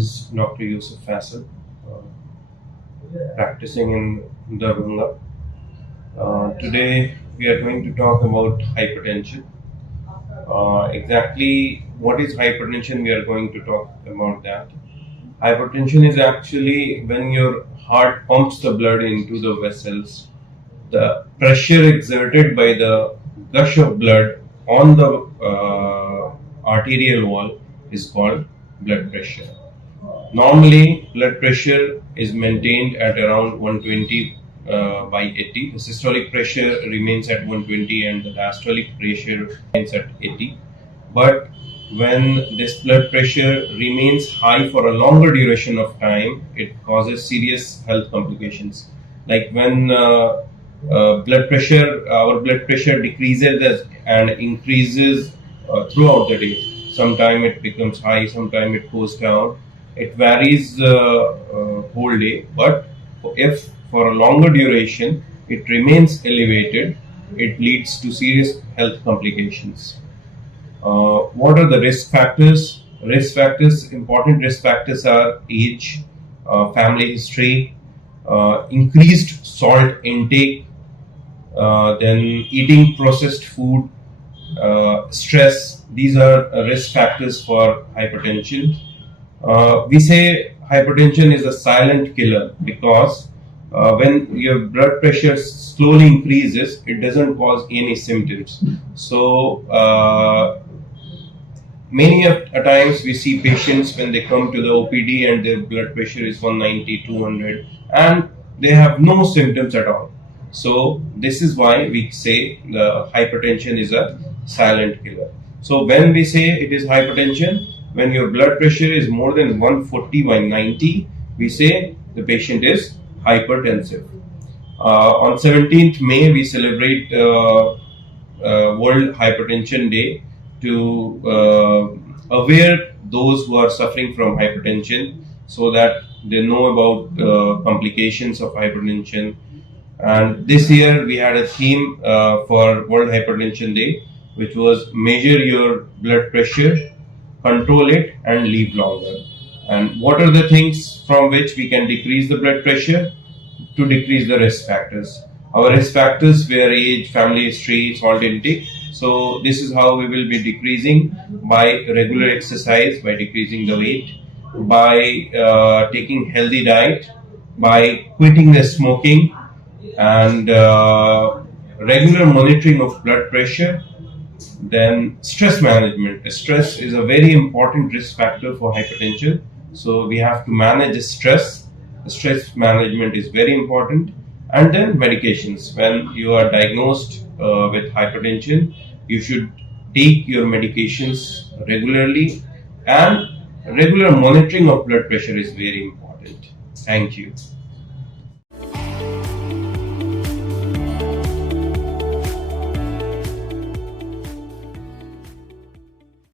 is Dr. Yousuf Faisal, practicing in Darbhanga. Today we are going to talk about hypertension. Exactly what is hypertension? We are going to talk about that. Hypertension is actually when your heart pumps the blood into the vessels. The pressure exerted by the gush of blood on the arterial wall is called blood pressure. Normally, blood pressure is maintained at around 120 by 80. The systolic pressure remains at 120 and the diastolic pressure remains at 80. But when this blood pressure remains high for a longer duration of time, it causes serious health complications. Like when our blood pressure decreases and increases throughout the day. Sometimes it becomes high, sometimes it goes down. It varies whole day, but if for a longer duration it remains elevated, it leads to serious health complications. What are the risk factors? Important risk factors are age, family history, increased salt intake, then eating processed food, stress. These are risk factors for hypertension. We say hypertension is a silent killer because when your blood pressure slowly increases, it doesn't cause any symptoms. So many of times we see patients when they come to the OPD and their blood pressure is 190, 200, and they have no symptoms at all. So this is why we say the hypertension is a silent killer. So when we say it is hypertension, when your blood pressure is more than 140 by 90, we say the patient is hypertensive. On 17th May, we celebrate World Hypertension Day to aware those who are suffering from hypertension so that they know about complications of hypertension. And this year we had a theme for World Hypertension Day, which was measure your blood pressure, control it, and live longer. And what are the things from which we can decrease the blood pressure? To decrease the risk factors. Our risk factors were age, family history, salt intake. So this is how we will be decreasing: by regular exercise, by decreasing the weight, by taking healthy diet, by quitting the smoking, and regular monitoring of blood pressure. Then stress management. Stress is a very important risk factor for hypertension. So we have to manage stress. Stress management is very important. And then medications. When you are diagnosed with hypertension, you should take your medications regularly, and regular monitoring of blood pressure is very important. Thank you.